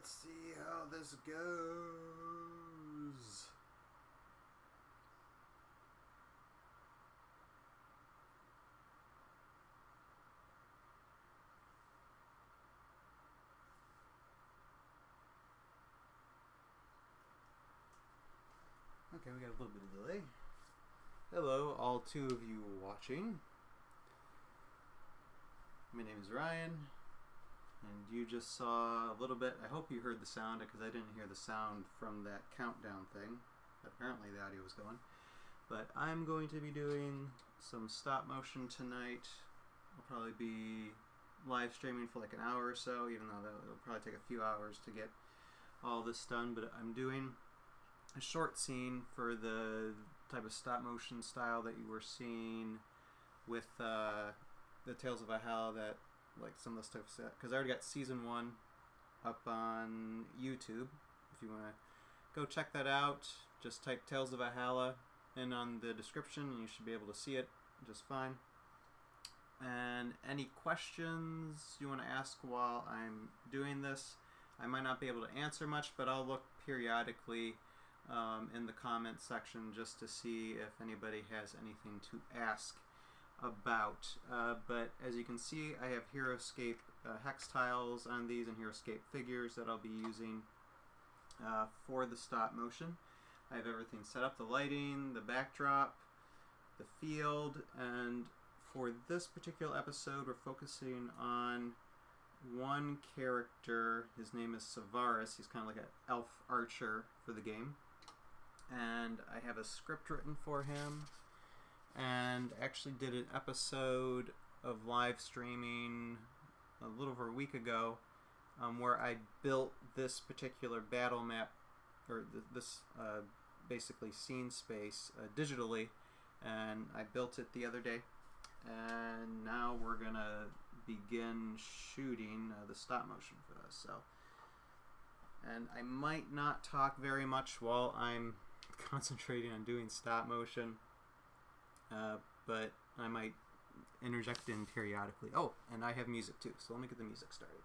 let's see how this goes. Okay, we got a little bit of delay. Hello, all two of you watching. My name is Ryan, and you just saw a little bit. I hope you heard the sound, because I didn't hear the sound from that countdown thing. But apparently the audio was going. But I'm going to be doing some stop motion tonight. I'll probably be live streaming for like an hour or so, even though it'll probably take a few hours to get all this done. But I'm doing a short scene for the type of stop motion style that you were seeing with the Tales of Valhalla, that like some of the stuff set, because I already got season 1 up on YouTube. If you want to go check that out, just type Tales of Valhalla in on the description and you should be able to see it just fine. And any questions you want to ask while I'm doing this, I might not be able to answer much, but I'll look periodically in the comments section just to see if anybody has anything to ask about. But as you can see, I have Heroscape hex tiles on these and Heroscape figures that I'll be using for the stop motion. I have everything set up, the lighting, the backdrop, the field, and for this particular episode we're focusing on one character. His name is Syvarris. He's kind of like an elf archer for the game. And I have a script written for him, and actually did an episode of live streaming a little over a week ago where I built this particular battle map, or this basically scene space digitally, and I built it the other day, and now we're gonna begin shooting the stop motion for this. So, and I might not talk very much while I'm concentrating on doing stop motion, but I might interject in periodically. Oh, and I have music too, so let me get the music started.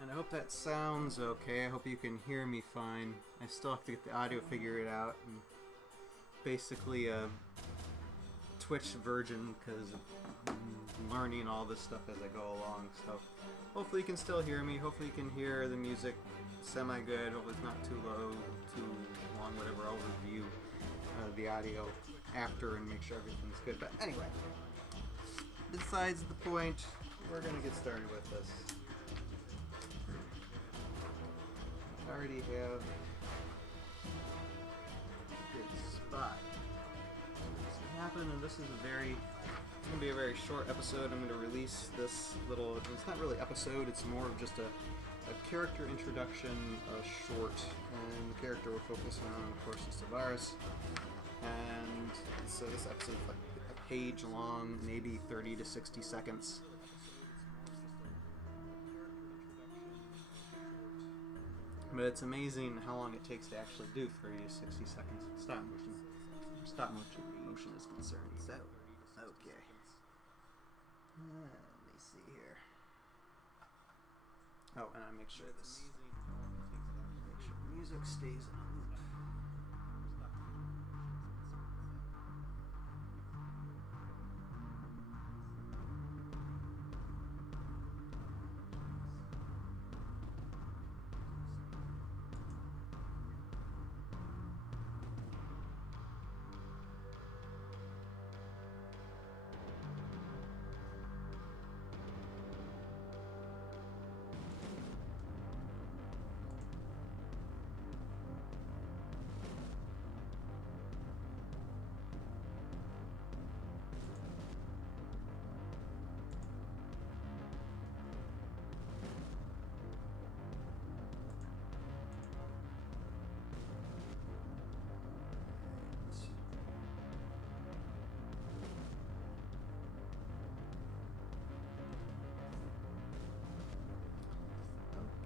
And I hope that sounds okay. I hope you can hear me fine. I still have to get the audio figured out, and basically a Twitch virgin because I'm learning all this stuff as I go along. So hopefully you can still hear me. Hopefully you can hear the music semi-good. Hopefully it's not too low, too long, whatever. I'll review the audio after and make sure everything's good. But anyway, besides the point, we're going to get started with this. I already have a good spot. What's going to happen, and this is it's going to be a very short episode. I'm going to release this little, it's not really episode, it's more of just a character introduction, short, and the character we're focusing on, of course, is Syvarris. And so this episode is like a page long, maybe 30 to 60 seconds. But it's amazing how long it takes to actually do 30 to 60 seconds stop motion is concerned. So, okay. Let me see here. Oh, and I make sure this. Make sure music stays in a loop.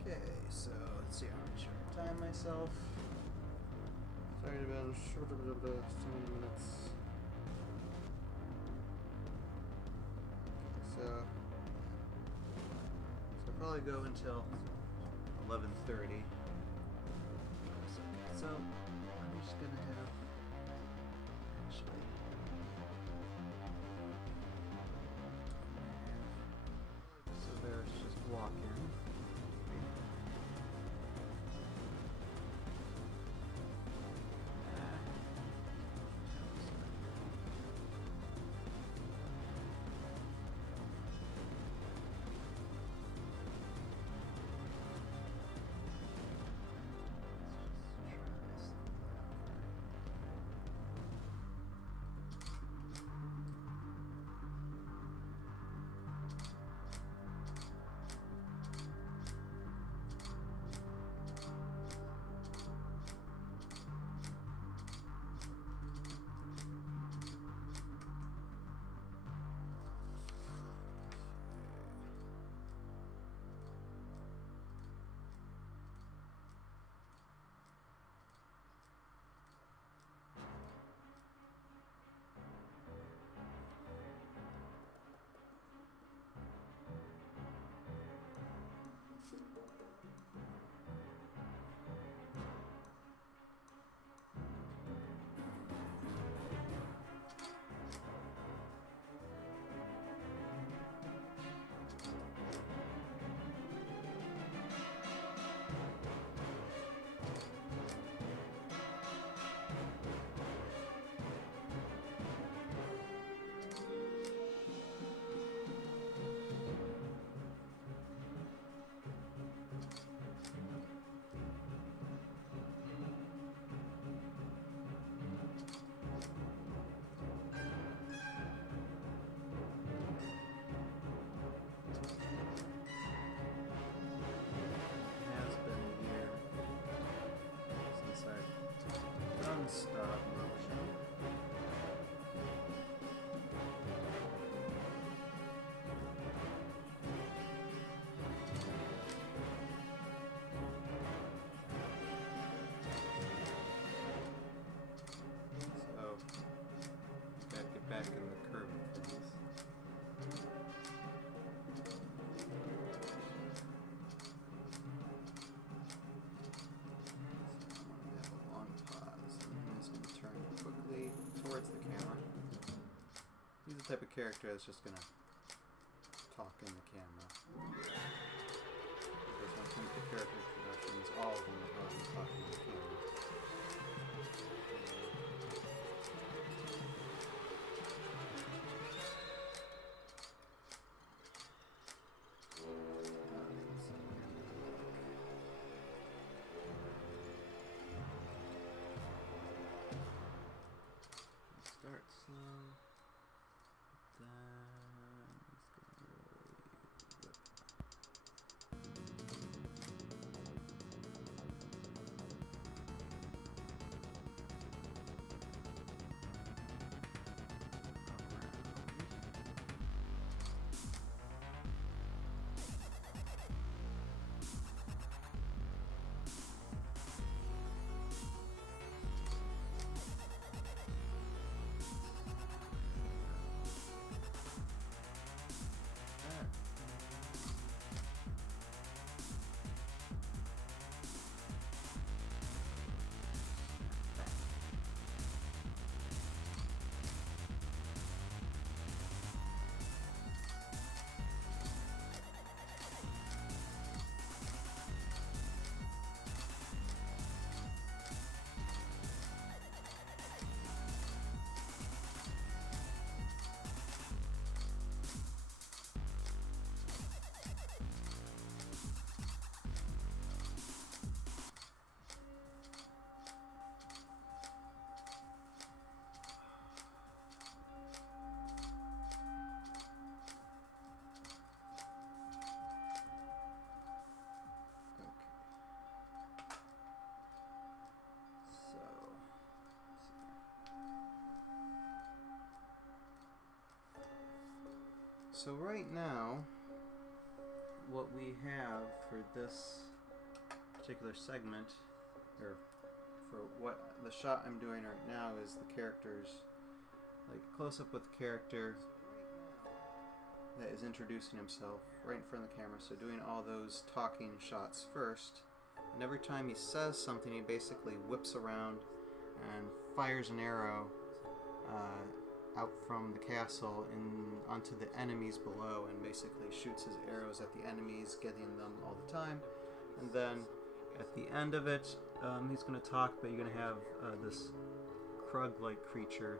Okay, so let's see how much I time myself. Sorry about short of 7 minutes. Okay, so probably go until 11:30. So I'm just gonna have actually. So there's just walk in. Stop motion. So, gotta get back in the curve of things. Towards the camera. He's the type of character that's just gonna talk in the camera. Because when it comes to character introductions, all of them are going to be talking in the camera. Start slow. Then So right now, what we have for this particular segment, or for what the shot I'm doing right now, is the characters, like close up with the character that is introducing himself right in front of the camera. So doing all those talking shots first, and every time he says something, he basically whips around and fires an arrow out from the castle onto the enemies below, and basically shoots his arrows at the enemies, getting them all the time. And then at the end of it, he's going to talk, but you're going to have this Krug-like creature,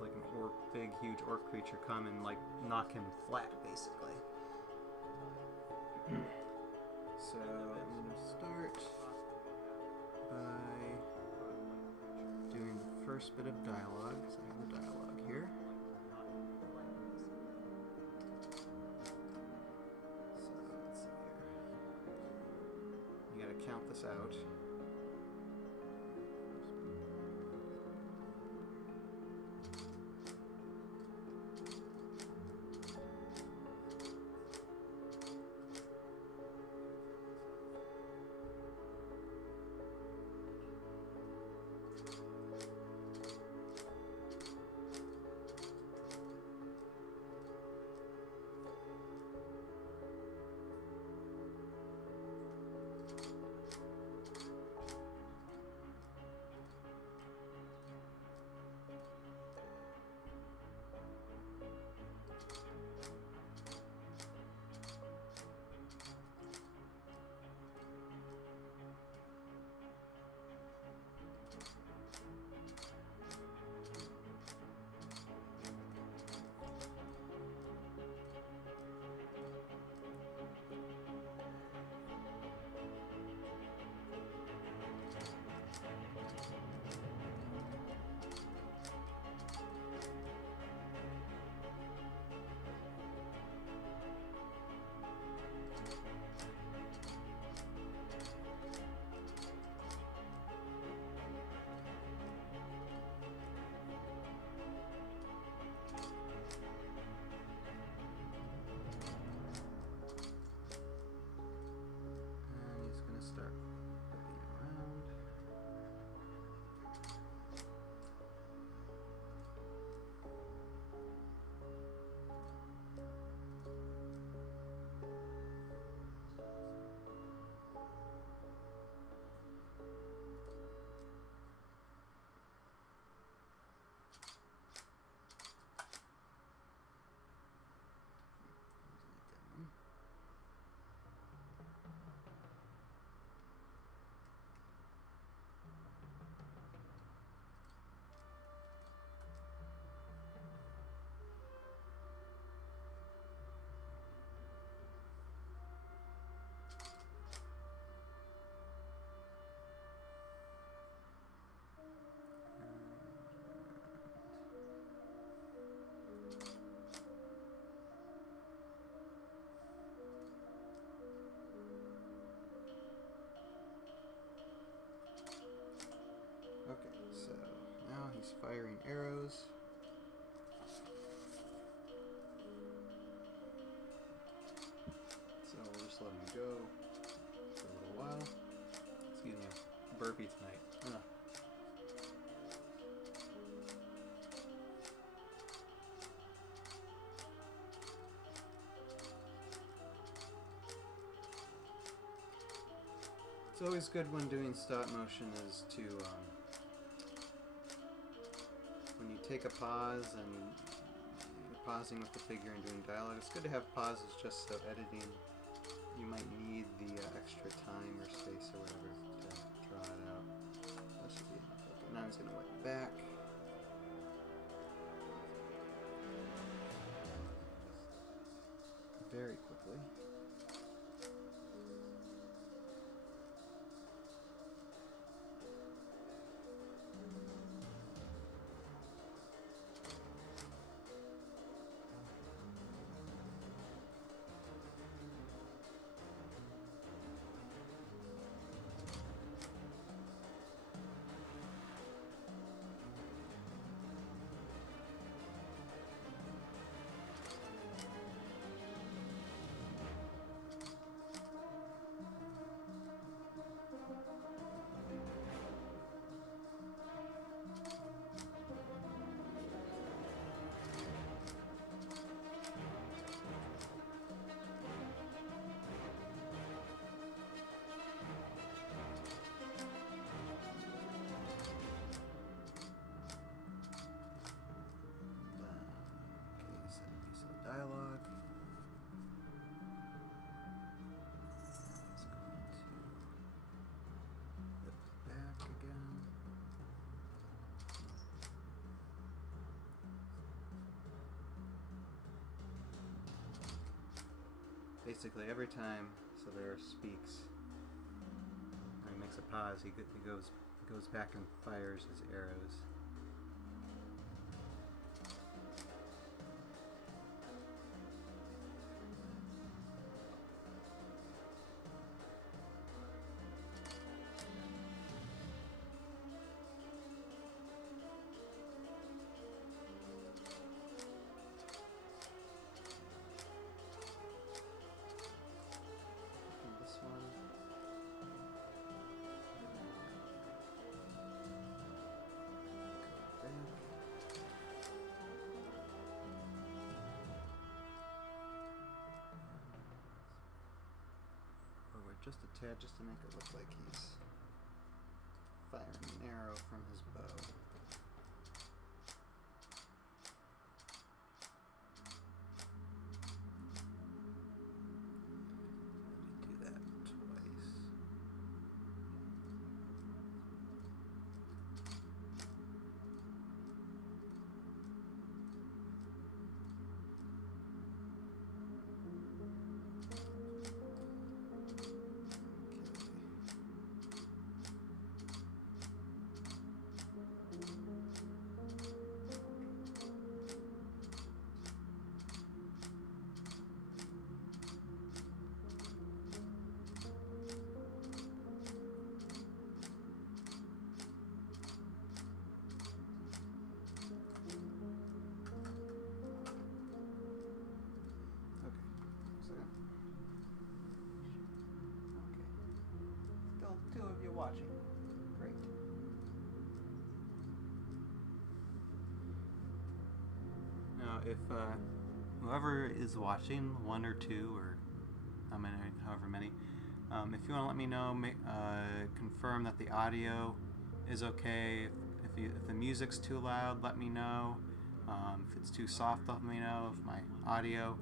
like an orc, big, huge orc creature, come and like knock him flat, basically. So I'm going to start by doing the first bit of dialogue. So I have the dialogue here. So let's see here. You got to count this out. Okay, so now he's firing arrows. So we'll just let him go for a little while. Excuse me, burpee tonight. It's always good when doing stop motion is to, when you take a pause and you're pausing with the figure and doing dialogue, it's good to have pauses just so editing, you might need the extra time or space or whatever to draw it out. That should be enough. Okay, now he's going to wipe back. Very quickly. basically every time Syvarris speaks, or he makes a pause, he goes back and fires his arrows. This one. Forward just a tad, just to make it look like he's firing an arrow from his bow. Do that twice. Two of you watching. Great. Now, if whoever is watching, one or two, or however many, if you want to let me know, confirm that the audio is okay. If the music's too loud, let me know. If it's too soft, let me know. If my audio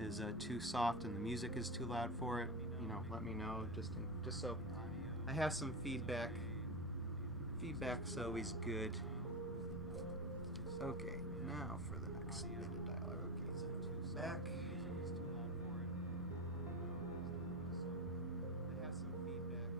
is too soft and the music is too loud for it, let me know. Just so I have some feedback. Feedback's always good. Okay, now for the next bit of dialogue. Okay, back. I have some feedback. Feedback's always good.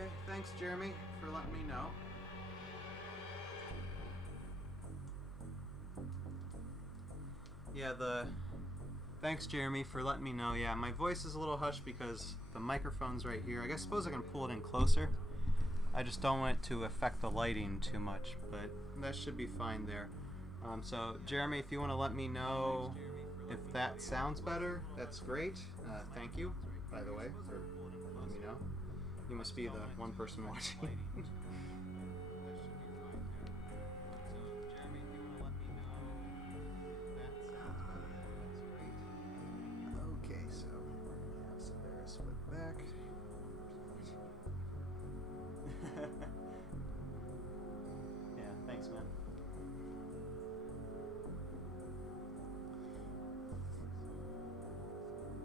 Okay, thanks Jeremy for letting me know. Yeah, thanks Jeremy for letting me know. Yeah, my voice is a little hushed because the microphone's right here. I suppose I can pull it in closer. I just don't want it to affect the lighting too much, but that should be fine there. So Jeremy, if you want to let me know if that sounds better, that's great. Thank you, by the way, for letting me know. You must be the one person watching. Okay, so Syvarris went back. Yeah, thanks, man.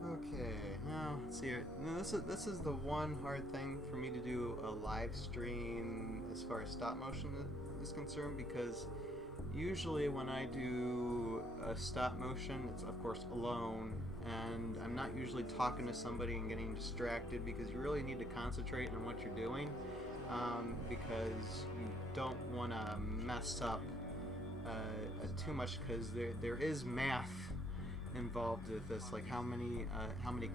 Okay, now let's see. Now, this is the one hard thing for me to do a live stream as far as stop motion is concerned, because usually when I do a stop motion, it's of course alone, and I'm not usually talking to somebody and getting distracted, because you really need to concentrate on what you're doing, because you don't want to mess up too much, because there is math involved with this, like how many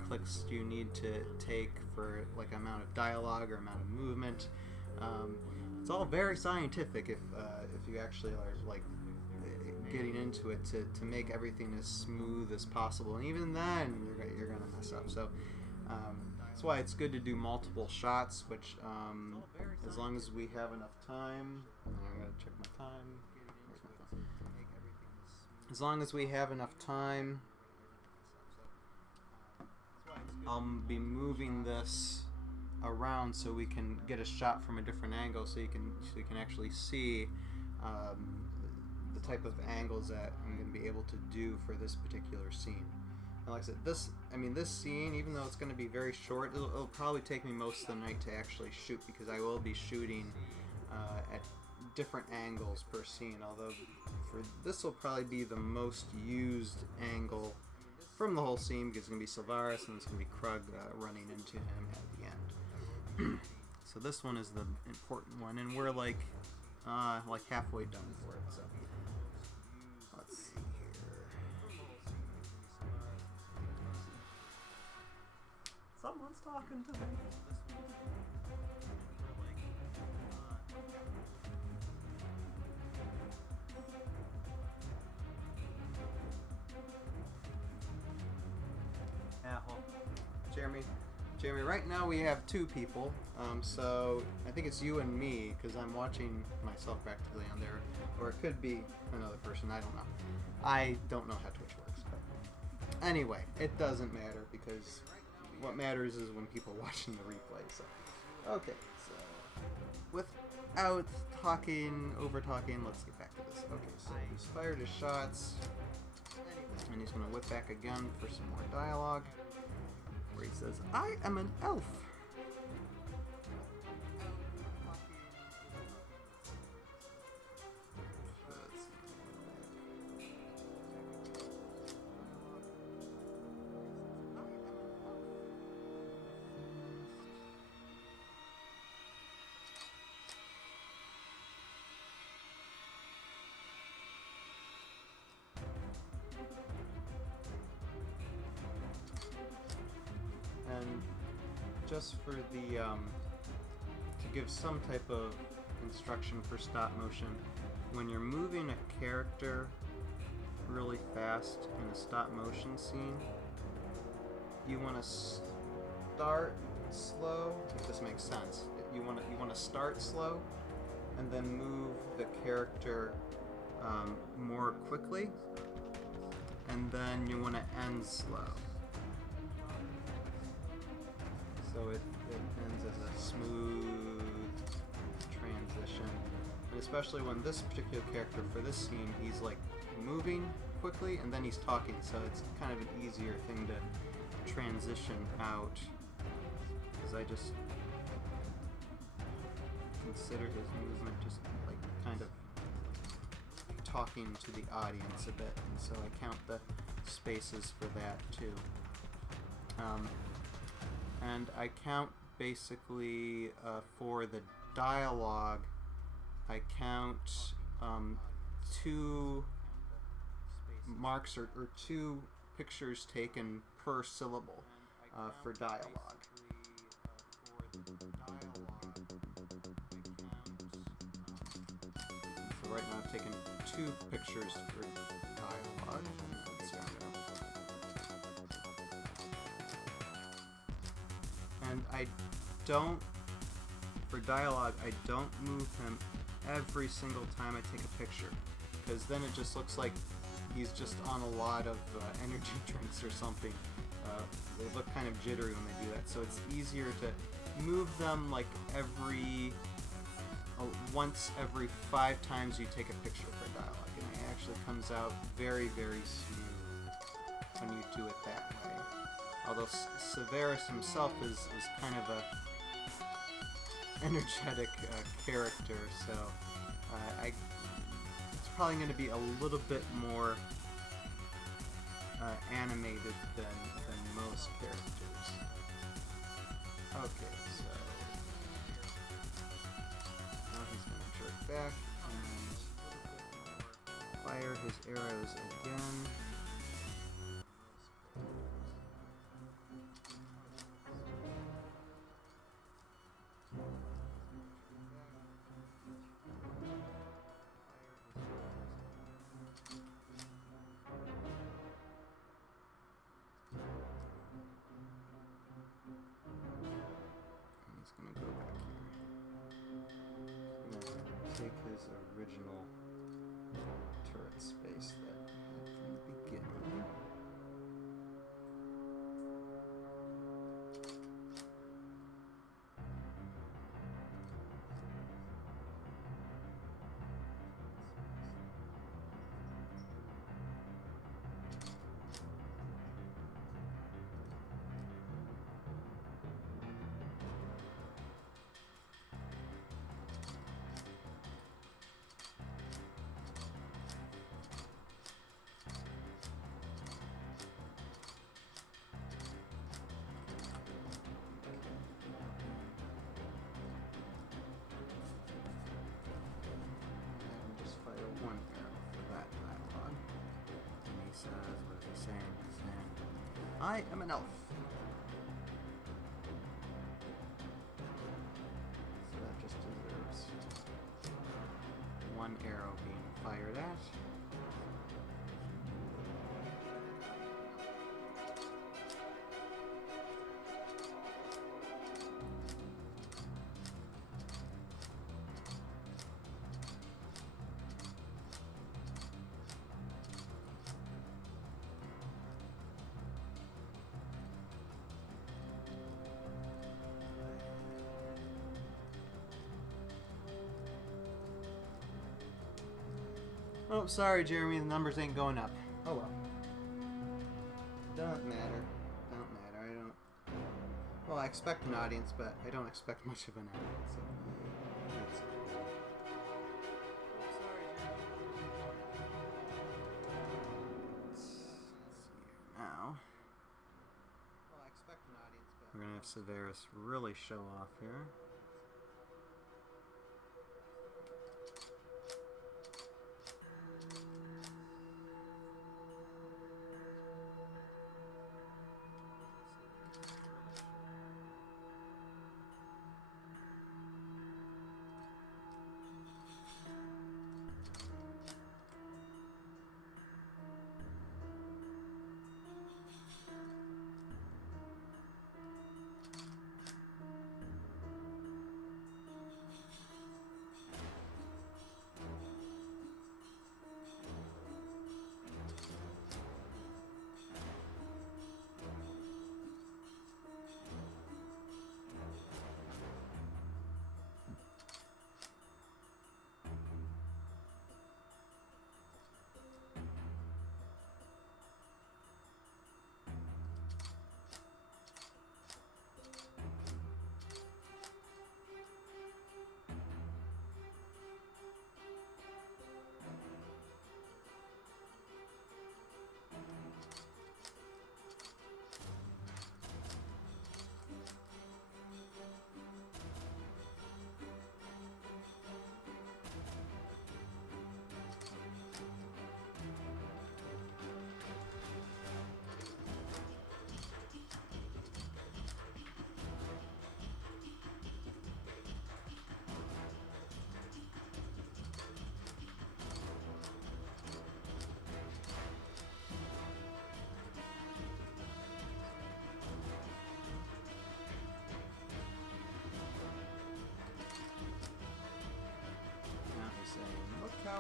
clicks do you need to take for like amount of dialogue or amount of movement. It's all very scientific if you actually are like getting into it to make everything as smooth as possible, and even then you're gonna mess up. So that's why it's good to do multiple shots, which as long as we have enough time, I'm gonna check my time. Where's my phone? As long as we have enough time, I'll be moving this around so we can get a shot from a different angle, so you can actually see the type of angles that I'm going to be able to do for this particular scene. And like I said, this scene, even though it's going to be very short, it'll probably take me most of the night to actually shoot, because I will be shooting at different angles per scene, although for this will probably be the most used angle from the whole scene, because it's going to be Syvarris and it's going to be Krug running into him at the end. So this one is the important one, and we're like halfway done for it. So let's see here. Someone's talking to me. Jeremy, right now we have two people, so I think it's you and me, because I'm watching myself practically on there, or it could be another person, I don't know. I don't know how Twitch works, but anyway, it doesn't matter, because what matters is when people are watching the replay. So, okay, so without over talking, let's get back to this. Okay, so he's fired his shots, and he's going to whip back again for some more dialogue. He says, "I am an elf." And just for the to give some type of instruction for stop motion, when you're moving a character really fast in a stop motion scene, you want to start slow. If this makes sense, you want to start slow and then move the character more quickly, and then you want to end slow. So it ends as a smooth transition. And especially when this particular character for this scene, he's like moving quickly and then he's talking, so it's kind of an easier thing to transition out, because I just consider his movement just like kind of talking to the audience a bit, and so I count the spaces for that too. And I count basically for the dialogue, I count 2 marks or 2 pictures taken per syllable for dialogue. So right now I've taken 2 pictures for dialogue. Let's round it up. And I don't, for dialogue, I don't move him every single time I take a picture, because then it just looks like he's just on a lot of energy drinks or something. They look kind of jittery when they do that, so it's easier to move them like once every 5 times you take a picture for dialogue, and it actually comes out very, very smooth when you do it that way. Although Syvarris himself is kind of a energetic character, so it's probably going to be a little bit more animated than most characters. Okay, so now he's going to jerk back and fire his arrows again. Take his original turret space that he had from the beginning. I am an elf. So that just deserves 1 arrow being fired at. Oh, sorry, Jeremy, the numbers ain't going up. Oh well. Don't matter. Don't matter. I don't... Well, I expect an audience, but I don't expect much of an audience, so... That's cool. Sorry, Jeremy. Let's see here now. Well, I expect an audience, but... We're gonna have Syvarris really show off here.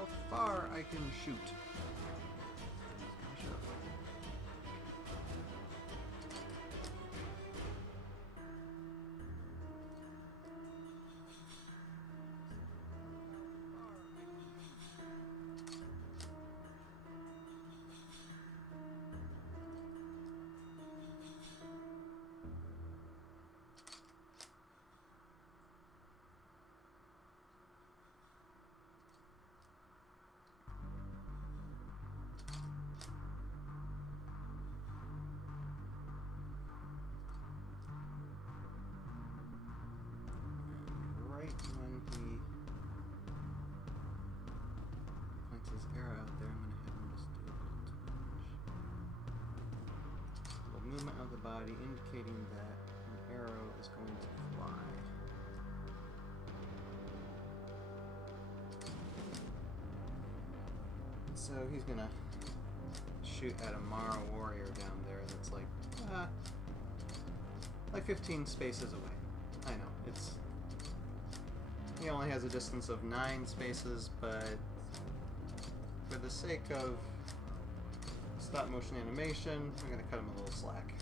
how far I can shoot. When he points his arrow out there, I'm going to have him just do a little twitch. A little movement of the body indicating that an arrow is going to fly. So he's going to shoot at a Mara warrior down there that's like 15 spaces away. I know, it's... He only has a distance of 9 spaces, but for the sake of stop motion animation, I'm going to cut him a little slack.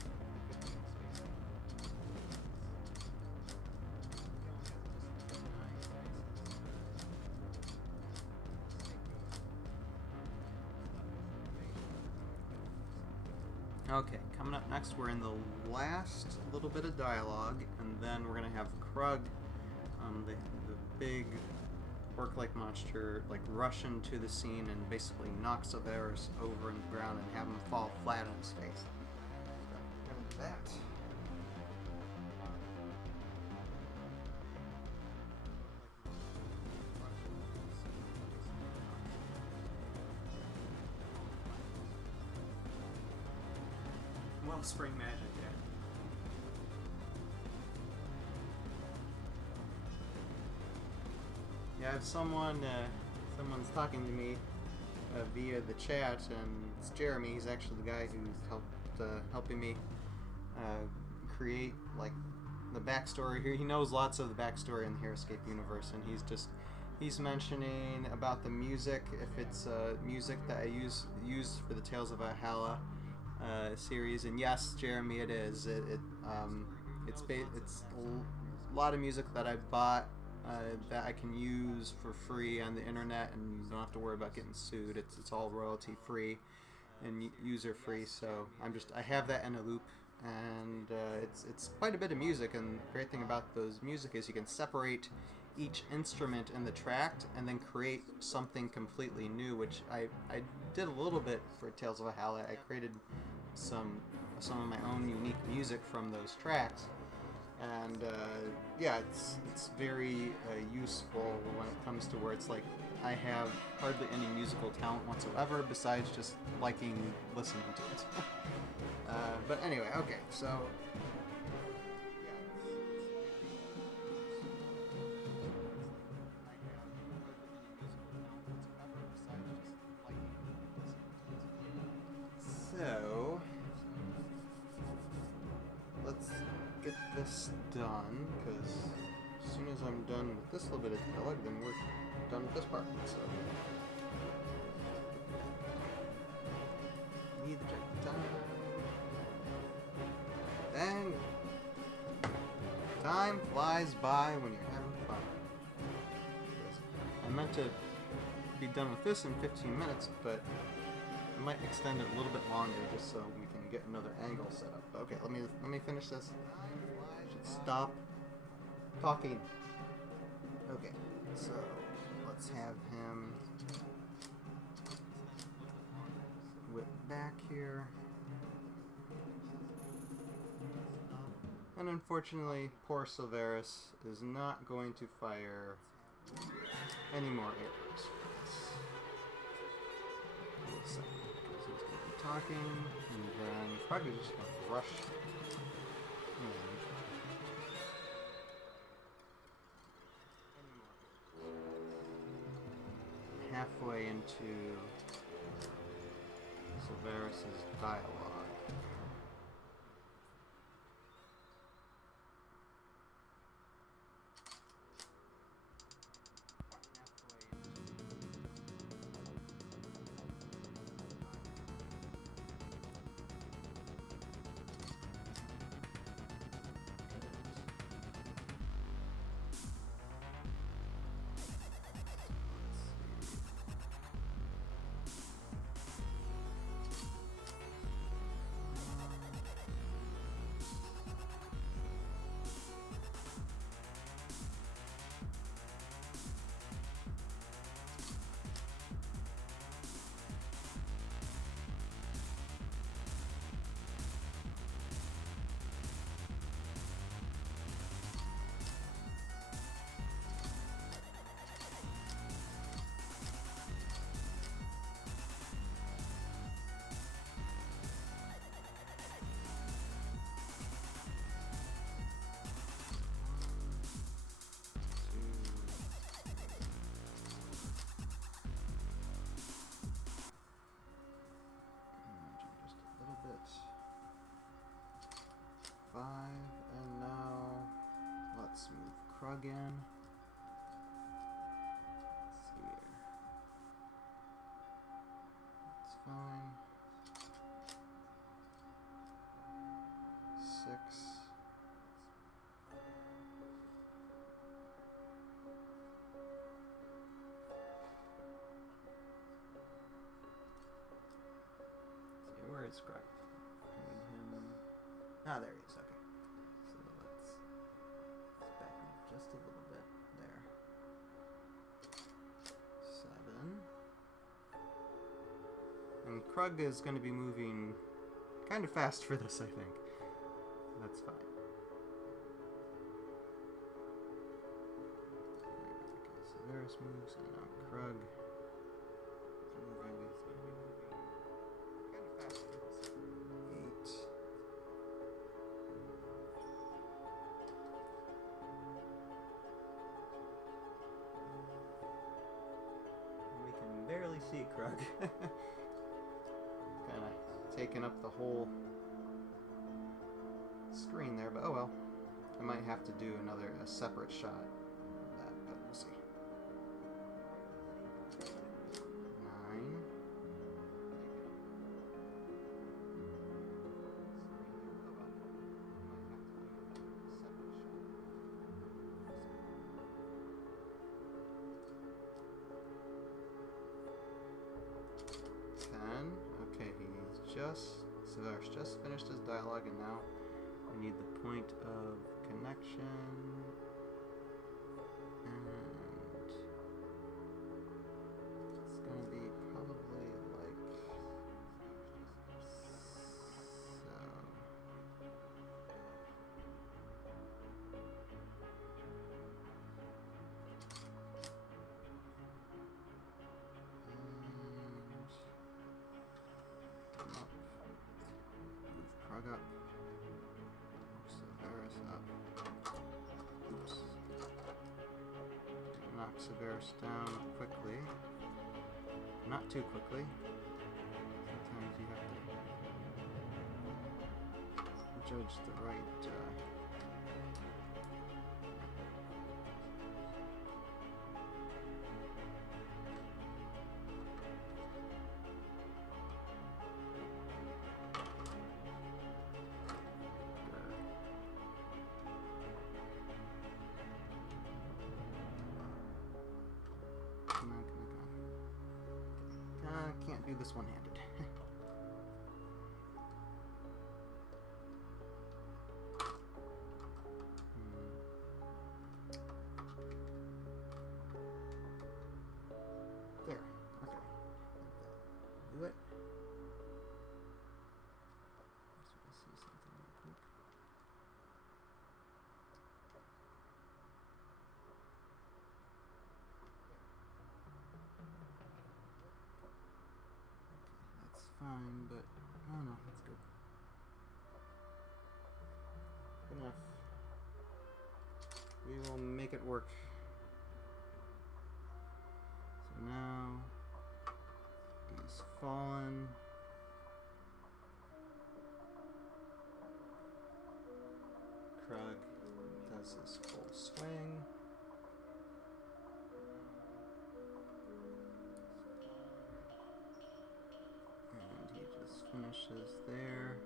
Okay, coming up next, we're in the last little bit of dialogue, and then we're going to have Krug, the big orc-like monster, like rush into the scene and basically knock Syvarris over in the ground and have him fall flat on his face. So, and that. Spring magic, yeah. I have someone's talking to me via the chat, and it's Jeremy. He's actually the guy who's helping me create like the backstory here. He knows lots of the backstory in the Heroscape universe, and he's mentioning about the music, if it's music that I used for the Tales of Valhalla series. And yes, Jeremy, it is. It's a lot of music that I bought that I can use for free on the internet, and you don't have to worry about getting sued. It's all royalty free and user free. So I have that in a loop, and it's quite a bit of music. And the great thing about those music is you can separate each instrument in the track and then create something completely new, which I did a little bit for Tales of Valhalla. I created some of my own unique music from those tracks, and yeah, it's very useful when it comes to where it's like I have hardly any musical talent whatsoever besides just liking listening to it. But anyway, okay, so let's get this done, because as soon as I'm done with this little bit of dialogue, then we're done with this part. So need to check the time. Dang! Time flies by when you're having fun. I meant to be done with this in 15 minutes, but I might extend it a little bit longer just so we can get another angle set up. Okay, let me finish this. I should stop talking. Okay, so let's have him whip back here. And unfortunately, poor Syvarris is not going to fire any more arrows for this. So, because he's going to be talking, and then probably just going to rush in. Halfway into Syvarris' dialogue. Krug in. Let's see here. That's fine. 6. See, where is Krug? Ah, there he is. Okay. So let's back him just a little bit. There. 7. And Krug is going to be moving kind of fast for this, I think. That's fine. Okay, so Syvarris moves, and now Krug is moving. It's going to be moving kind of fast for this. 8. We can barely see Krug. Kind of taking up the whole screen there, but oh well. I might have to do a separate shot of that, but we'll see. 9. Okay, Syvarris just finished his dialogue, and now we need the point of connection. And it's going to be probably like so. Move Krug up. Syvarris up. Oops. Knock Syvarris down quickly. Not too quickly. Sometimes you have to judge the right can't do this one-handed. There. Okay. Do it. Just want to see something real quick. Fine, but oh no, that's good. Good enough. We will make it work. So now he's fallen. Krug does his full swing. Finishes there,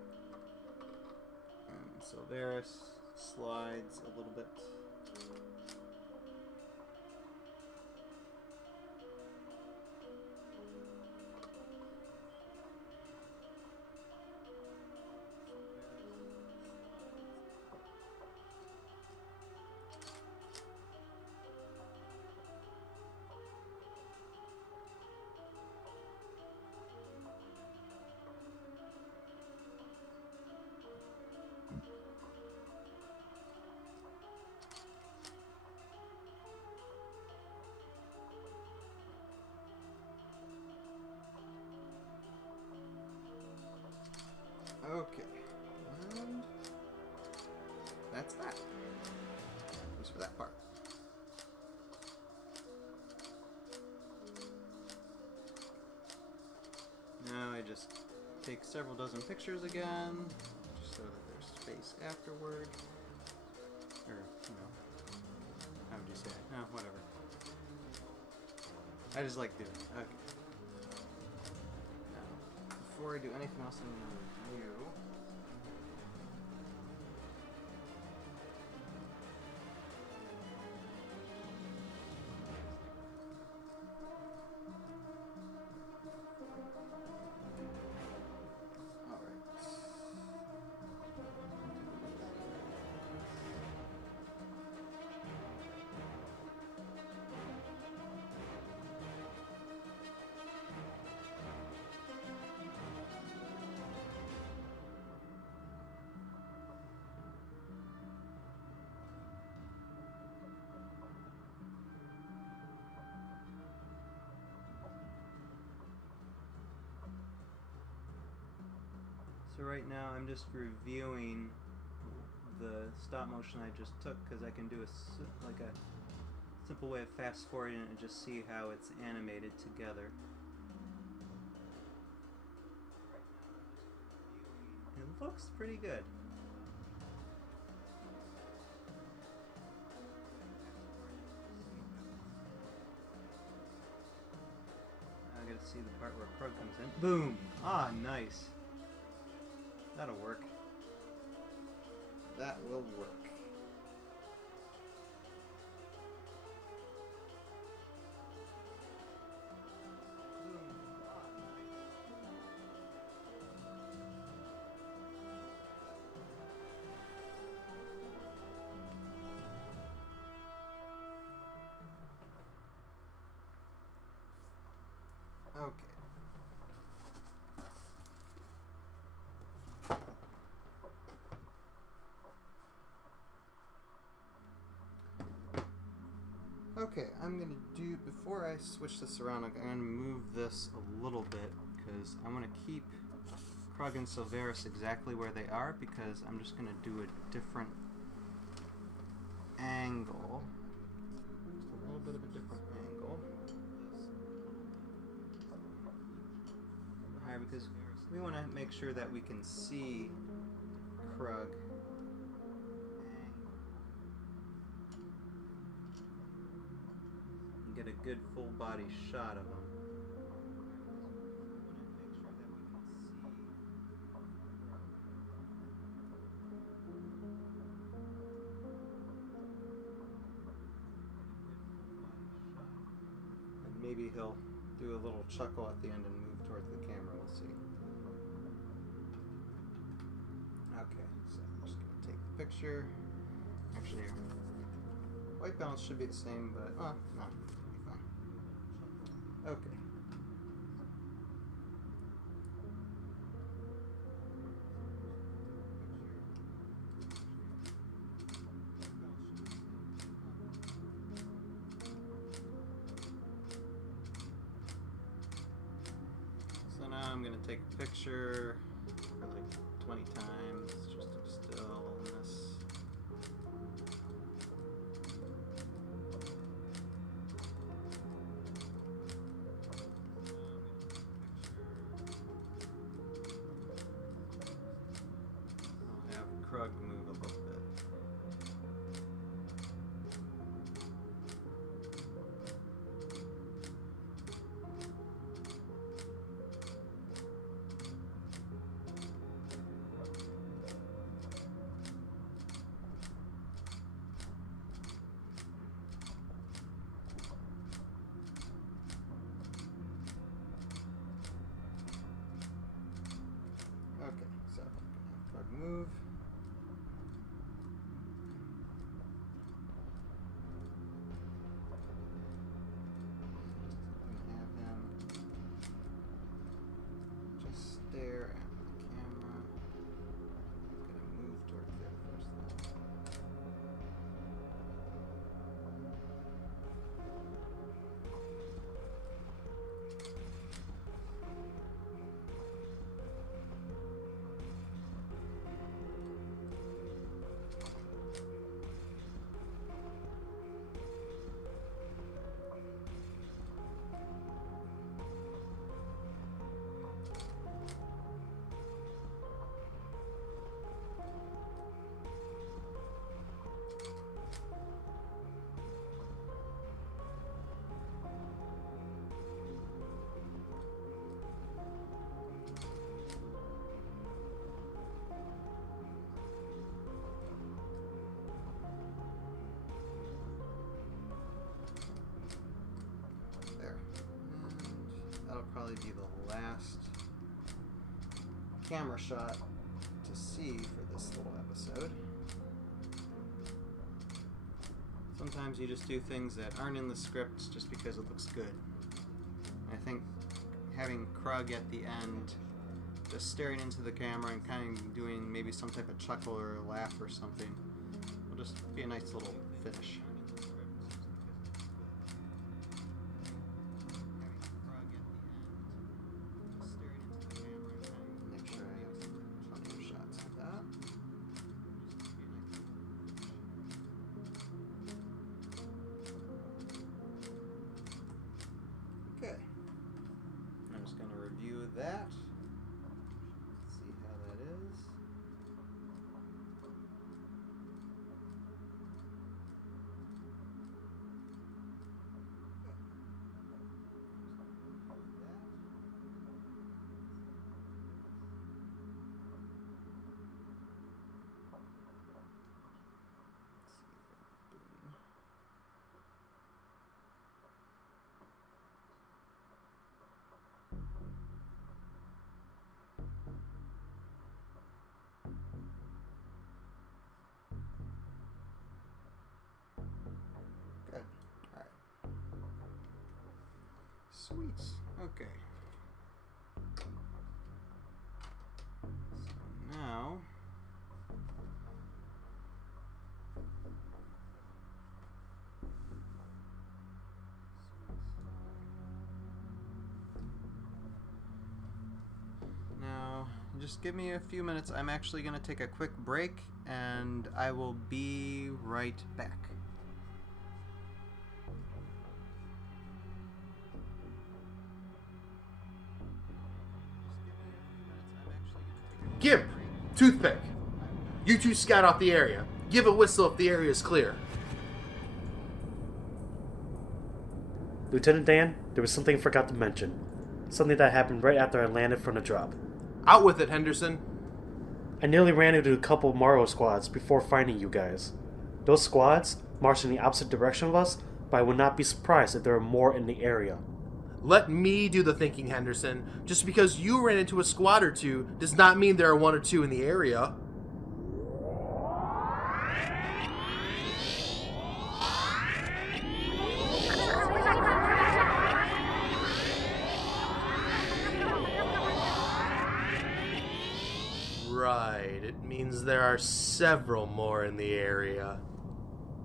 and Syvarris slides a little bit. Okay, and that's that. Just for that part. Now I just take several dozen pictures again, just so that there's space afterward, or, you know, Oh, whatever. I just like doing it. Okay. Now, before I do anything else, I'm going to review. So right now I'm just reviewing the stop motion I just took because I can do a simple way of fast forwarding it and just see how it's animated together. It looks pretty good. I gotta see the part where Krug comes in. Boom! Ah, nice. That'll work. That will work. Okay. Okay, I'm going to do, before I switch this around, I'm going to move this a little bit because I want to keep Krug and Syvarris exactly where they are because I'm just going to do a different angle. Just a little bit of a different angle. Higher because we want to make sure that we can see Krug. Get a good full body shot of him. And maybe he'll do a little chuckle at the end and move towards the camera. We'll see. Okay, so I'm just going to take the picture. Actually, white balance should be the same, but no. Okay. So now I'm going to take a picture for like 20 times just to still this. Krug move a little bit. camera shot to see for this little episode. Sometimes you just do things that aren't in the script just because it looks good. I think having Krug at the end just staring into the camera and kind of doing maybe some type of chuckle or a laugh or something will just be a nice little finish. Make sure I have plenty of shots of that. Okay. I'm just going to review that. See how that is. Good. Alright. Sweet. Okay. So now just give me a few minutes. I'm actually going to take a quick break and I will be right back. Gimp, Toothpick, you two scout out the area. Give a whistle if the area is clear. Lieutenant Dan, there was something I forgot to mention. Something that happened right after I landed from the drop. Out with it, Henderson. I nearly ran into a couple Morrow squads before finding you guys. Those squads marched in the opposite direction of us, but I would not be surprised if there were more in the area. Let me do the thinking, Henderson. Just because you ran into a squad or two does not mean there are one or two in the area. Right, it means there are several more in the area.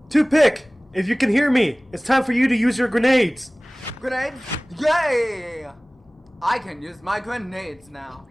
Toothpick! If you can hear me, it's time for you to use your grenades! Grenades? Yay! I can use my grenades now.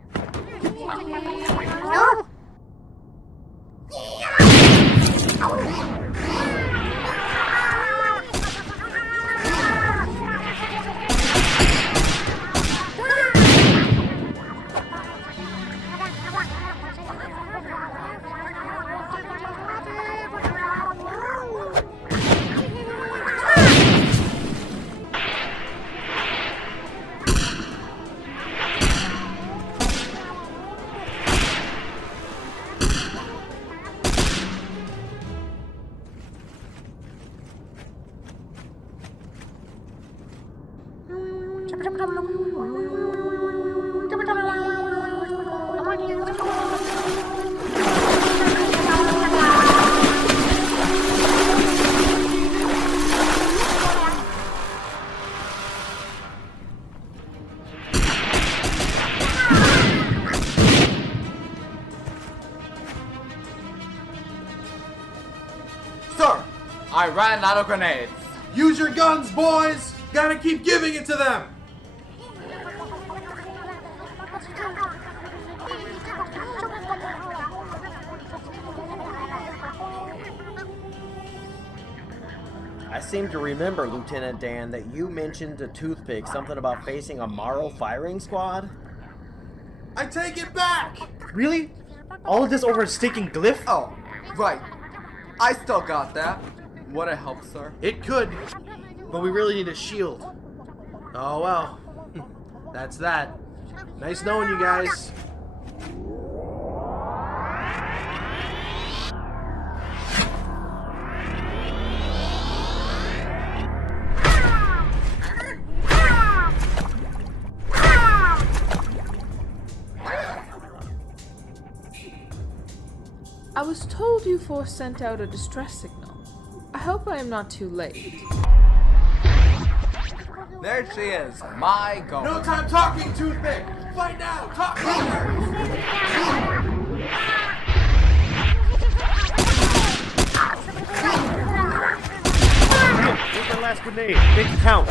Sir, I ran out of grenades. Use your guns, boys! Gotta keep giving it to them! I seem to remember, Lieutenant Dan, that you mentioned to Toothpick something about facing a Morrow firing squad? I take it back! Really? All of this over a stinking glyph? Oh, right. I still got that. Would it help, sir? It could, but we really need a shield. Oh well, that's that. Nice knowing you guys. I was told you four sent out a distress signal. I hope I am not too late. There she is, my goal. No time talking, Toothpick! Fight now! Talk louder! Take the last grenade. Make it count.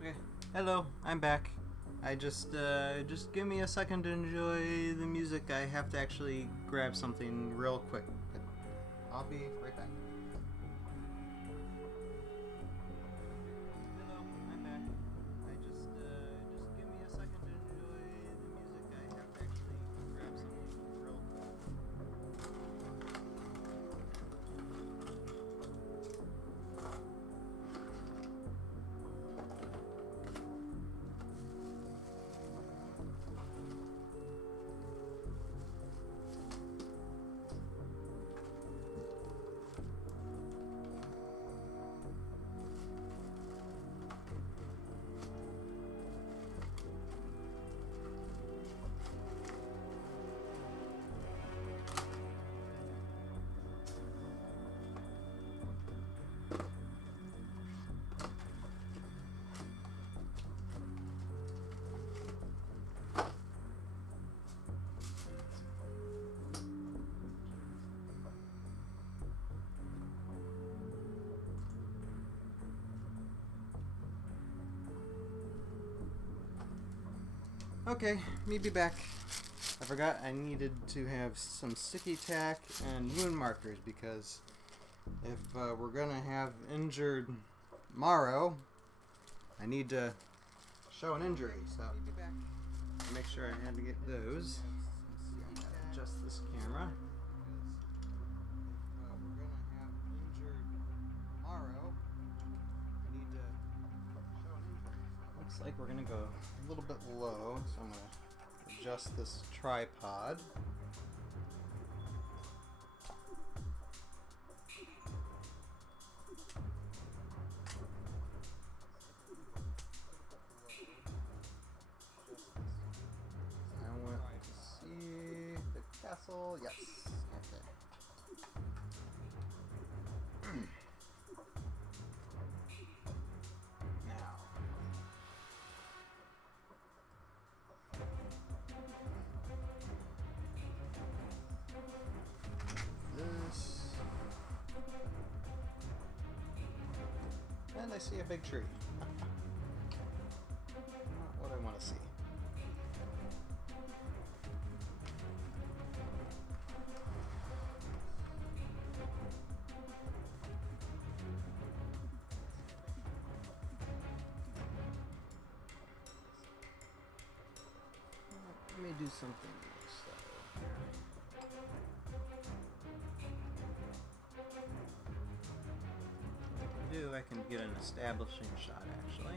Okay. Hello, I'm back. I just give me a second to enjoy the music. I have to actually grab something real quick. I'll be right back. Hello, I'm back. I just give me a second to enjoy the music. I have to actually grab something real quick. Okay, me be back. I forgot I needed to have some sticky tack and wound markers because if we're gonna have injured Morrow, I need to show an injury. So make sure I had to get those. Adjust this camera. If we're gonna have injured Morrow, I need to show an injury. Looks like we're gonna go a little bit low, so I'm gonna adjust this tripod. I want to see the castle. Yes. Okay. Now. And I see a big tree. Not what I want to see. Let me do something. I can get an establishing shot actually.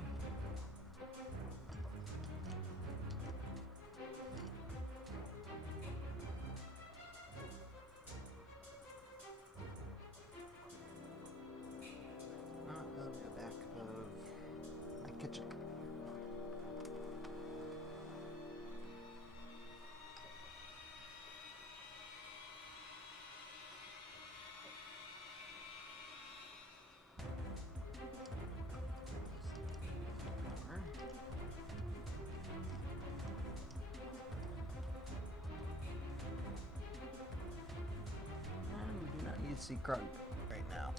Of the back of my kitchen. You see Krug right now.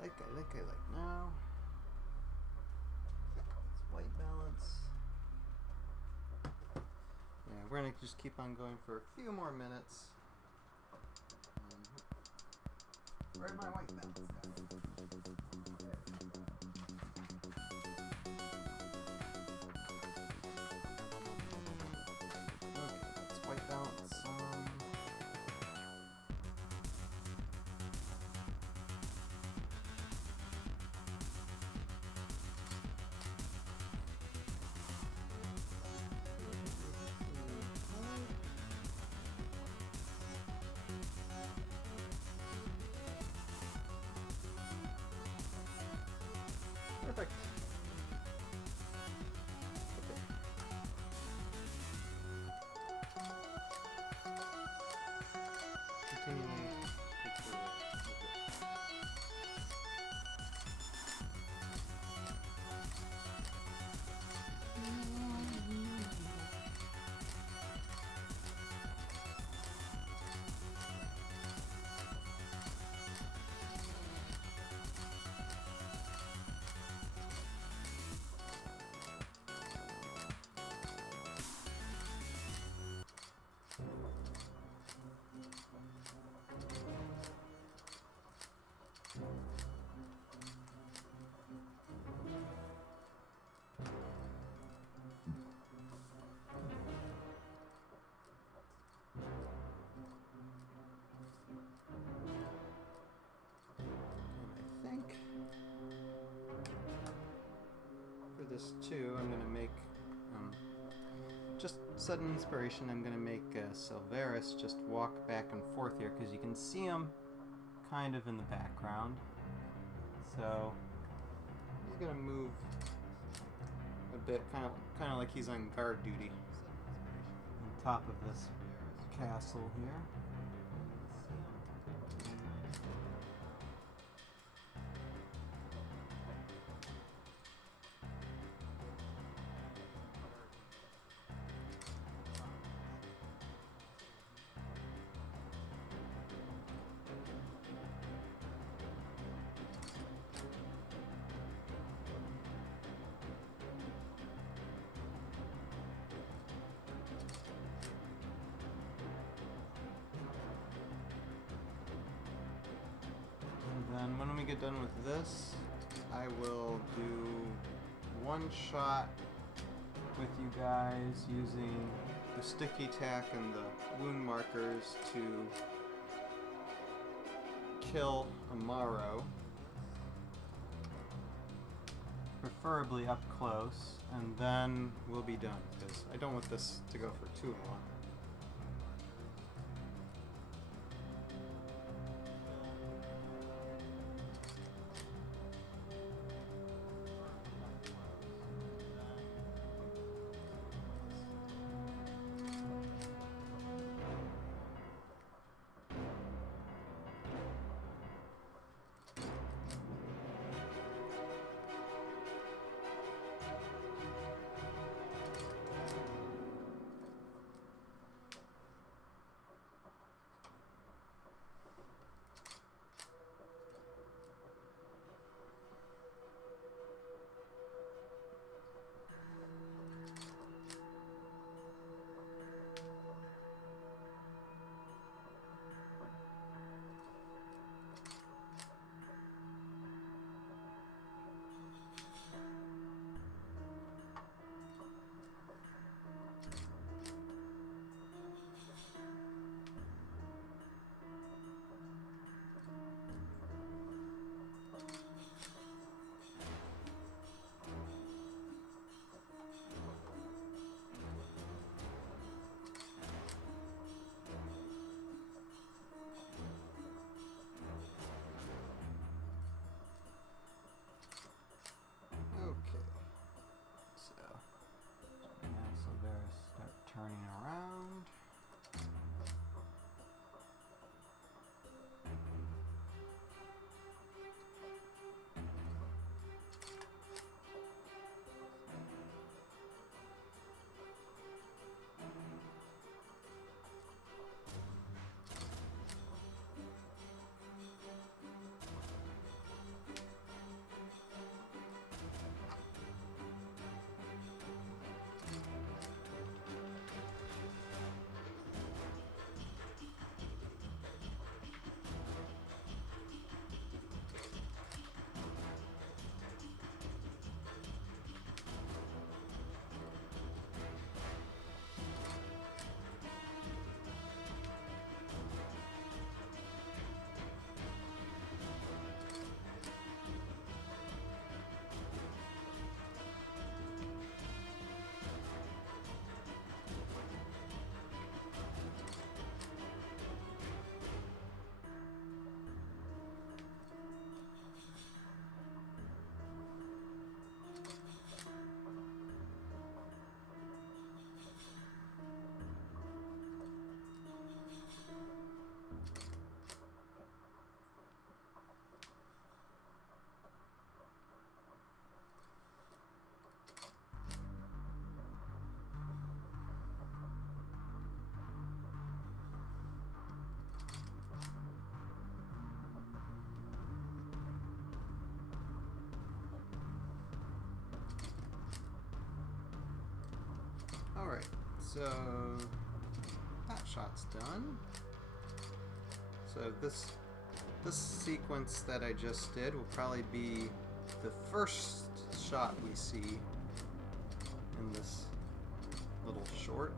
I like now. It's white balance. Yeah, we're gonna just keep on going for a few more minutes. Where'd my white balance go? Okay, that's white balance. Perfect. Continue. This too, I'm going to make, just sudden inspiration, I'm going to make Syvarris just walk back and forth here because you can see him kind of in the background. So he's going to move a bit, kind of like he's on guard duty on top of this castle here. And when we get done with this, I will do one shot with you guys using the sticky tack and the wound markers to kill Amaro, preferably up close, and then we'll be done, because I don't want this to go for too long. Syvarris start turning around. Alright, so that shot's done. So this sequence that I just did will probably be the first shot we see in this little short.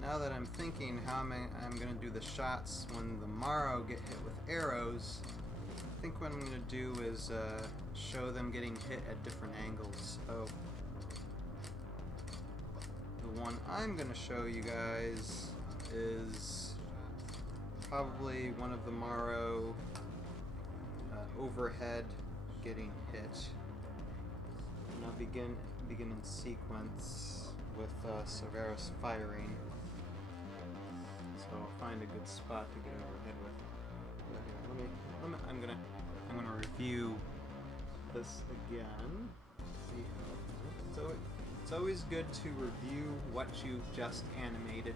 Now that I'm thinking how I'm going to do the shots when the Morrow get hit with arrows, I think what I'm going to do is show them getting hit at different angles. So the one I'm going to show you guys is probably one of the Morrow overhead getting hit. And I'll begin in sequence with Syvarris firing. So I'll find a good spot to get overhead with. I'm gonna review this again. See how. So it's always good to review what you've just animated.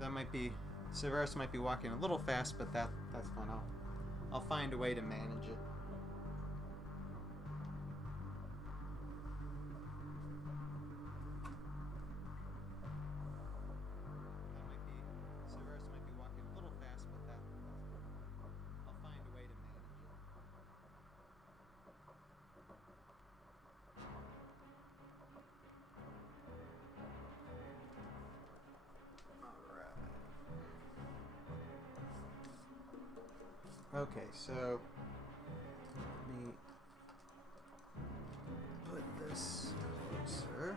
that might be... Syvarris might be walking a little fast, but that's fine. I'll find a way to manage it. Syvarris might be walking a little fast, but that's fine. I'll find a way to manage it. Okay, so let me put this closer.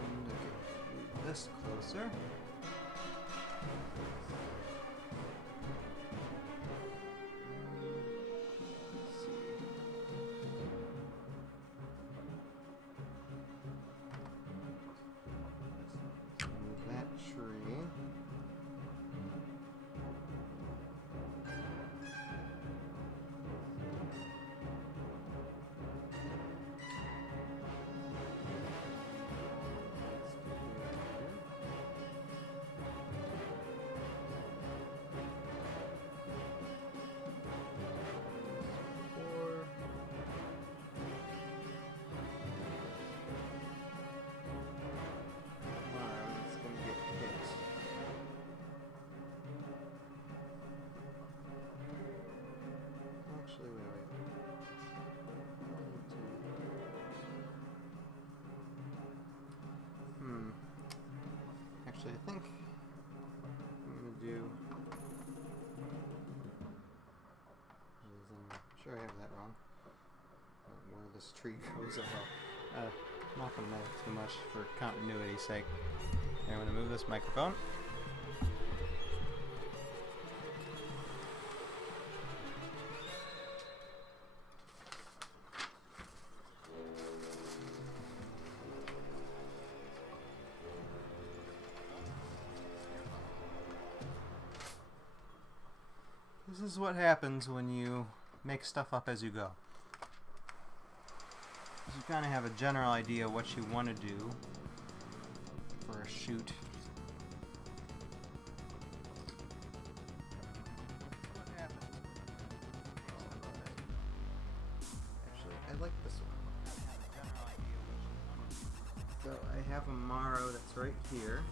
And move this closer. Actually, wait. Actually, I think I'm gonna do. I'm sure I have that wrong. Where this tree goes, I'm not gonna move too much for continuity's sake. I'm gonna move this microphone. This is what happens when you make stuff up as you go. You kind of have a general idea what you want to do for a shoot. What happens? Actually, I like this one. So I have a Morrow that's right here.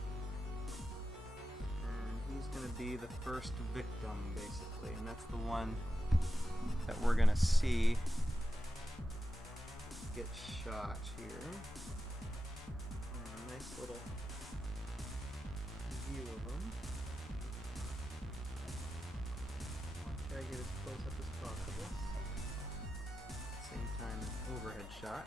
He's going to be the first victim, basically, and that's the one that we're going to see get shot here. And a nice little view of him. Try to get as close up as possible. Same time, overhead shot.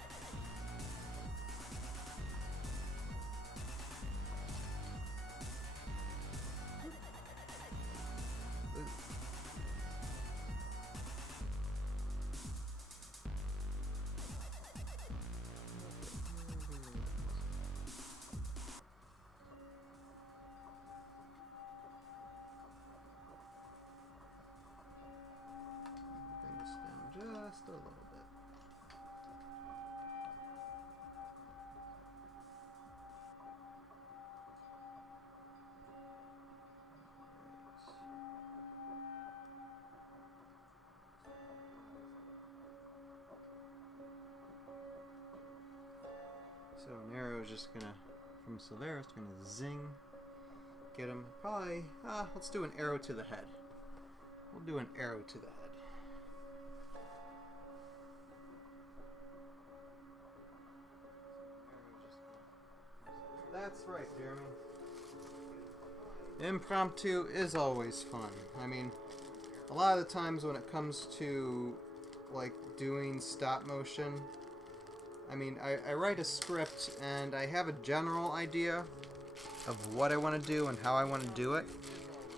Just a little bit. So an arrow is just gonna, from Syvarris, gonna zing, get him. Probably, let's do an arrow to the head. We'll do an arrow to the head. That's right, Jeremy. Impromptu is always fun. I mean, a lot of the times when it comes to, like, doing stop motion, I mean, I write a script and I have a general idea of what I want to do and how I want to do it,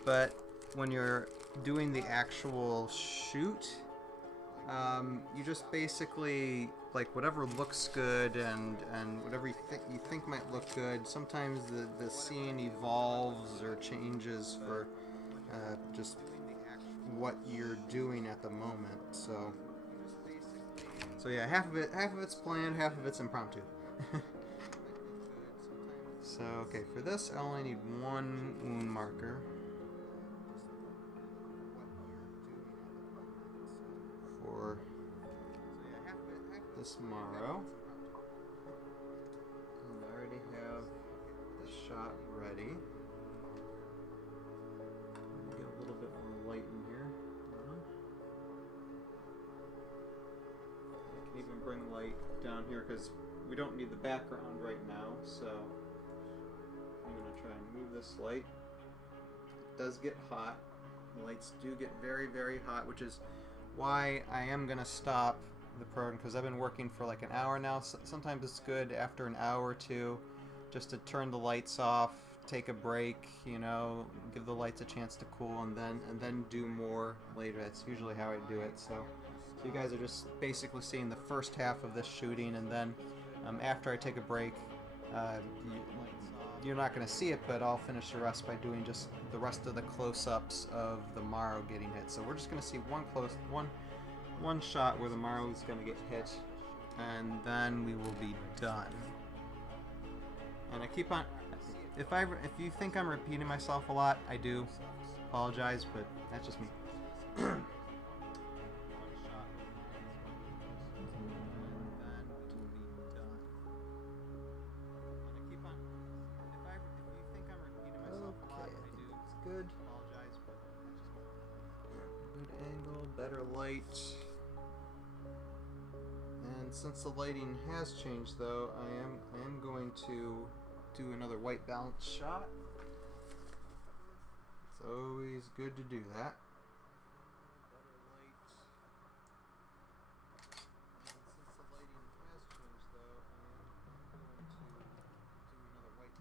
but when you're doing the actual shoot, you just basically, like, whatever looks good and whatever you think might look good. Sometimes the scene evolves or changes for just what you're doing at the moment. So So yeah, half of it's planned, half of it's impromptu. So okay, for this I only need one wound marker. For this Morrow. And I already have the shot ready. Let me get a little bit more light in here. I can even bring light down here because we don't need the background right now, so I'm going to try and move this light. It does get hot. The lights do get very, very hot, which is why I am going to stop the program, because I've been working for like an hour now. Sometimes it's good after an hour or two just to turn the lights off, take a break, you know, give the lights a chance to cool, and then do more later. That's usually how I do it. So you guys are just basically seeing the first half of this shooting, and then after I take a break, you're not going to see it, but I'll finish the rest by doing just the rest of the close-ups of the Morrow getting hit. So we're just going to see one shot where the Morrow is going to get hit, and then we will be done. And I keep on, if you think I'm repeating myself a lot, I do apologize, but that's just me. Good. Good angle, better light. And since the lighting has changed, though, I am going to do another white balance shot. It's always good to do that.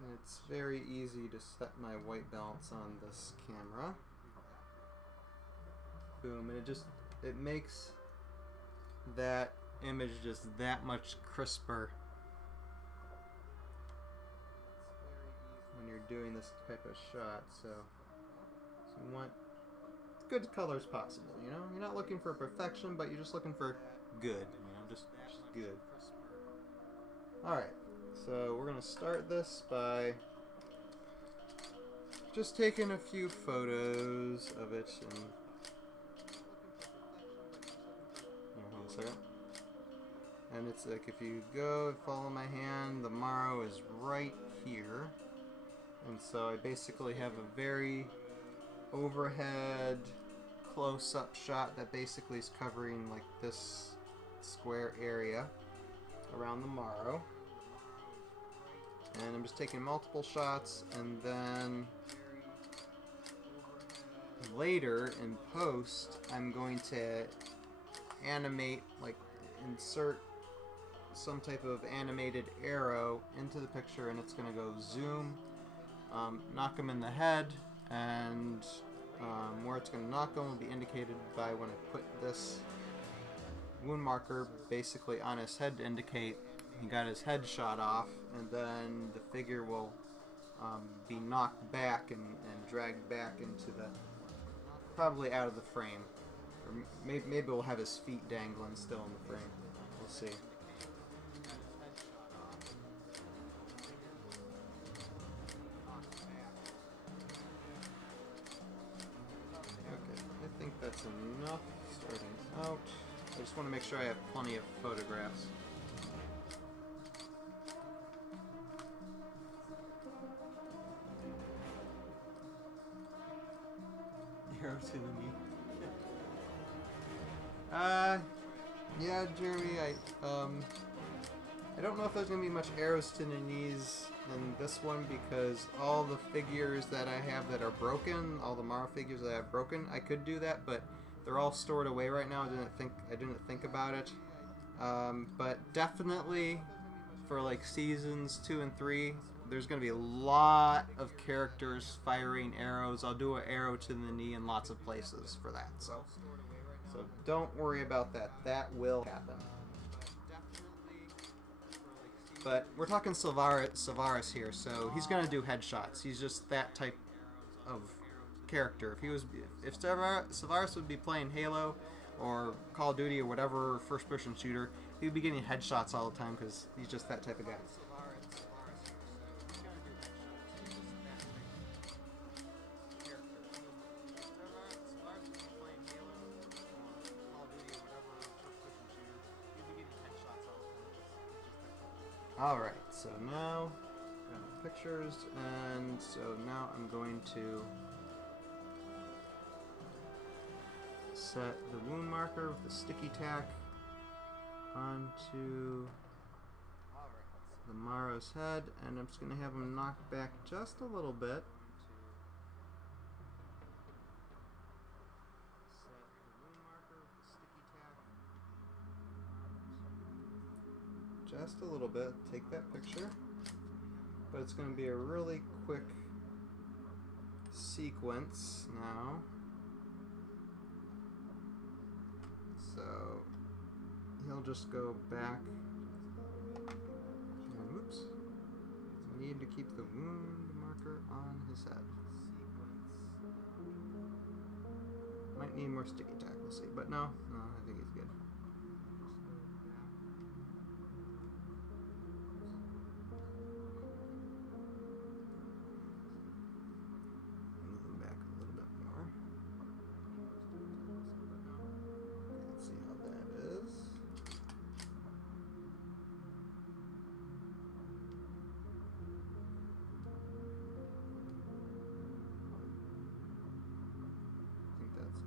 And it's very easy to set my white balance on this camera. Boom, and it makes that image just that much crisper when you're doing this type of shot. So you want as good colors possible, you know? You're not looking for perfection, but you're just looking for good, you know, just good. Alright. So we're going to start this by just taking a few photos of it. And hold on a second. And it's like if you go follow my hand, the Morrow is right here. And so I basically have a very overhead close-up shot that basically is covering like this square area around the Morrow. And I'm just taking multiple shots, and then later in post, I'm going to animate, like insert some type of animated arrow into the picture, and it's going to go zoom, knock him in the head, and where it's going to knock him will be indicated by when I put this wound marker basically on his head to indicate he got his head shot off, and then the figure will be knocked back and dragged back into the, probably out of the frame, or maybe we'll have his feet dangling still in the frame. We'll see. Okay, I think that's enough starting out. I just want to make sure I have plenty of photographs. Arrow to the knee. Yeah, Jeremy, I don't know if there's gonna be much arrows to the knees in this one, because all the figures that I have that are broken, all the Morrow figures that I have broken, I could do that, but they're all stored away right now. I didn't think about it. But definitely for like seasons 2 and 3, there's going to be a lot of characters firing arrows. I'll do an arrow to the knee in lots of places for that. So don't worry about that. That will happen. But we're talking Syvarris here, so he's going to do headshots. He's just that type of character. If Syvarris would be playing Halo or Call of Duty or whatever first-person shooter, he'd be getting headshots all the time because he's just that type of guy. Alright, so now got my pictures, and so now I'm going to set the wound marker with the sticky tack onto the Maro's head, and I'm just going to have him knocked back just a little bit. Just a little bit. Take that picture. But it's going to be a really quick sequence now. So he'll just go back. And whoops. Need to keep the wound marker on his head. Might need more sticky tack, we'll see. But no, I think he's good.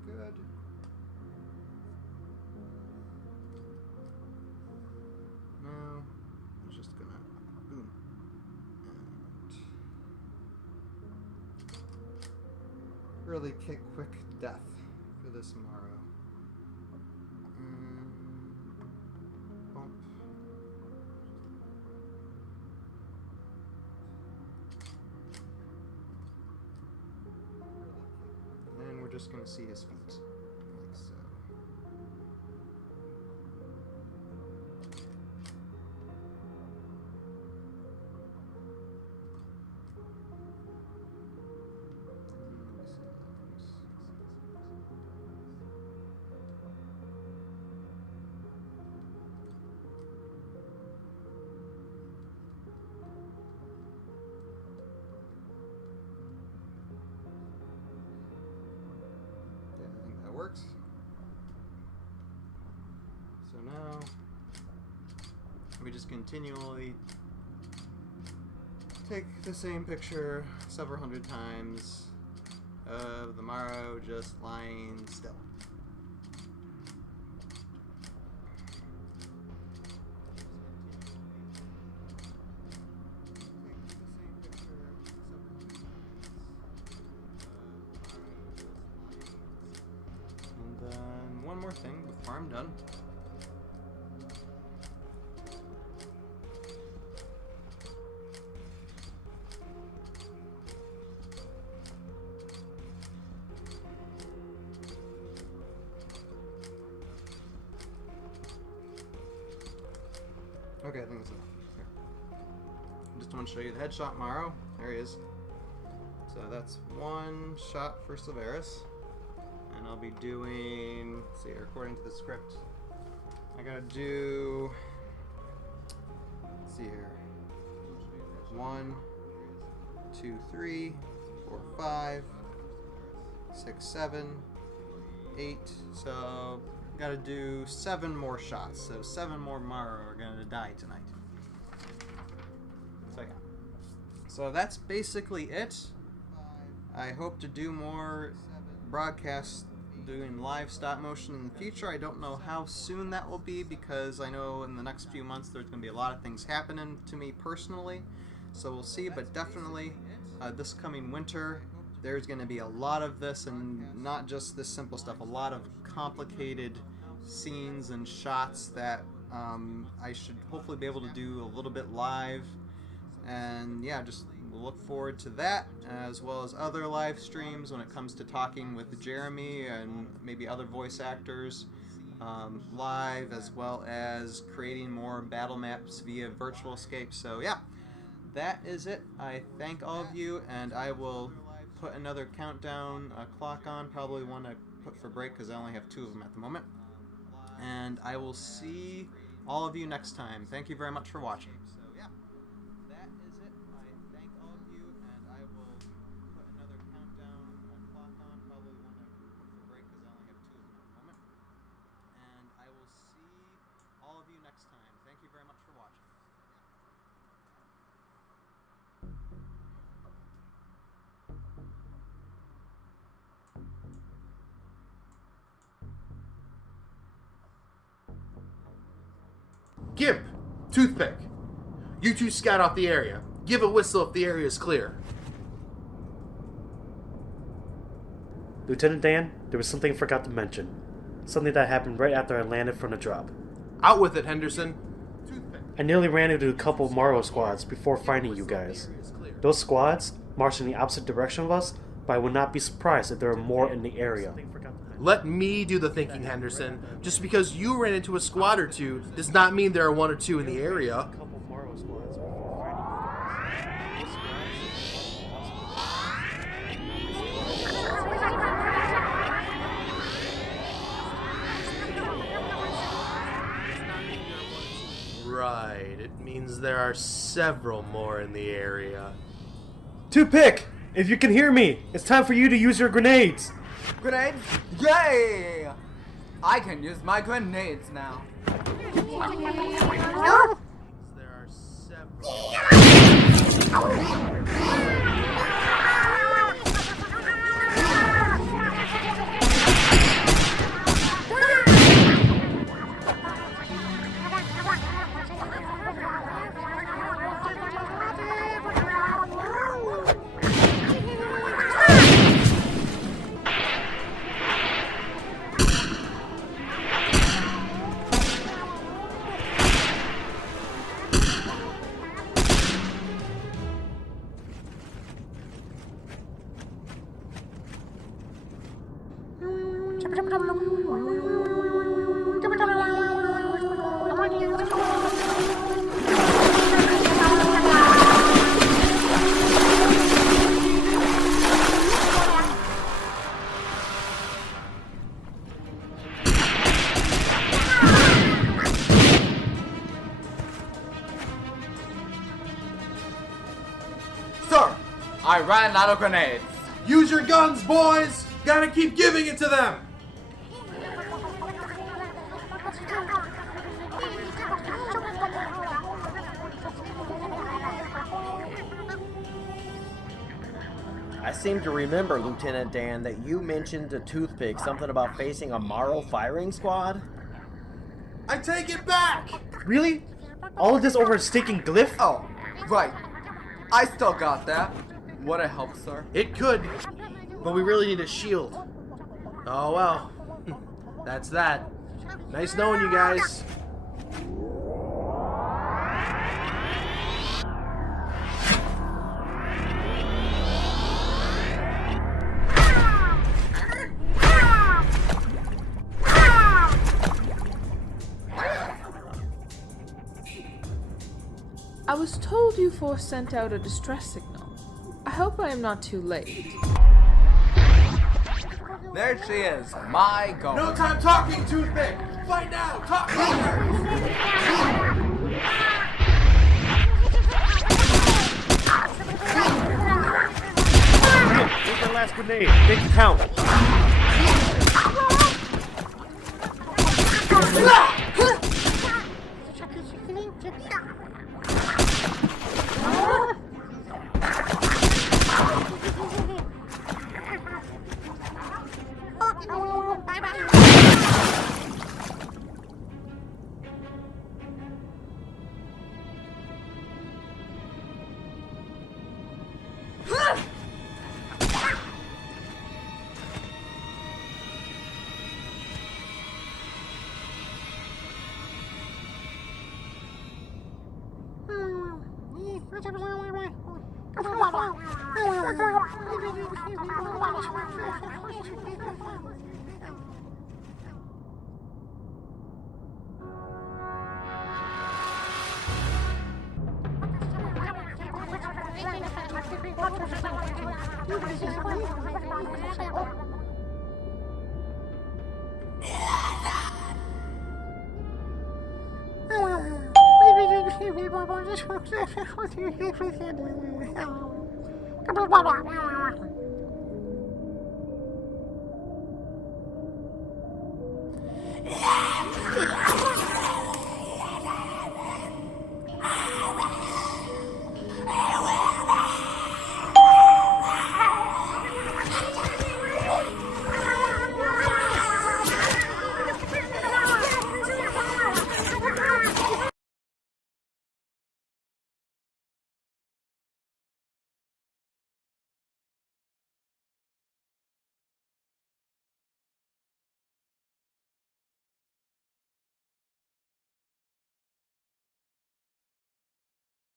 Good. Now I'm just gonna boom and really kick quick death for this Maro. Bump. And we're just going to see his feet, like so. Works. So now we just continually take the same picture several hundred times of the Maro just lying still. One more thing before I'm done. Okay, I think that's enough. Here. I just want to show you the headshot Maro. There he is. So that's one shot for Syvarris. And I'll be doing, let's see, according to the script, I gotta do, let's see here, 1, 2, 3, 4, 5, 6, 7, 8, so gotta do 7 more shots, so 7 more Maro are gonna die tonight. So yeah, so that's basically it. I hope to do more broadcasts doing live stop motion in the future. I don't know how soon that will be because I know in the next few months there's going to be a lot of things happening to me personally, so we'll see. But definitely this coming winter there's going to be a lot of this, and not just this simple stuff, a lot of complicated scenes and shots that I should hopefully be able to do a little bit live. And yeah, just we'll look forward to that, as well as other live streams when it comes to talking with Jeremy and maybe other voice actors live, as well as creating more battle maps via virtual escape. So yeah, that is it. I thank all of you, and I will put another countdown clock on, probably one I put for break because I only have 2 of them at the moment. And I will see all of you next time. Thank you very much for watching. So yeah, that is it. I thank all of you, and I will put another countdown clock on, probably when I put for break, because I only have 2 of them at the moment. And I will see all of you next time. Thank you very much for watching. Gimp, Toothpick. You two scout out the area. Give a whistle if the area is clear. Lieutenant Dan, there was something I forgot to mention. Something that happened right after I landed from the drop. Out with it, Henderson. I nearly ran into a couple Morrow squads before finding you guys. Those squads marched in the opposite direction of us, but I would not be surprised if there were more in the area. Let me do the thinking, Henderson. Just because you ran into a squad or two does not mean there are 1 or 2 in the area. Right, it means there are several more in the area. Toothpick! If you can hear me, it's time for you to use your grenades! Grenades? Yay! I can use my grenades now. There are several. Sir, I ran out of grenades. Use your guns, boys! Gotta keep giving it to them! I seem to remember, Lieutenant Dan, that you mentioned to Toothpick something about facing a Morrow firing squad? I take it back! Really? All of this over a stinking glyph? Oh, right. I still got that. Would it help, sir? It could, but we really need a shield. Oh well, that's that. Nice knowing you guys. I was told you four sent out a distress signal. I hope I am not too late. There she is, my goal. No time talking, Toothpick! Fight now! Talk later! Take the last grenade. Make it count. just want to with you.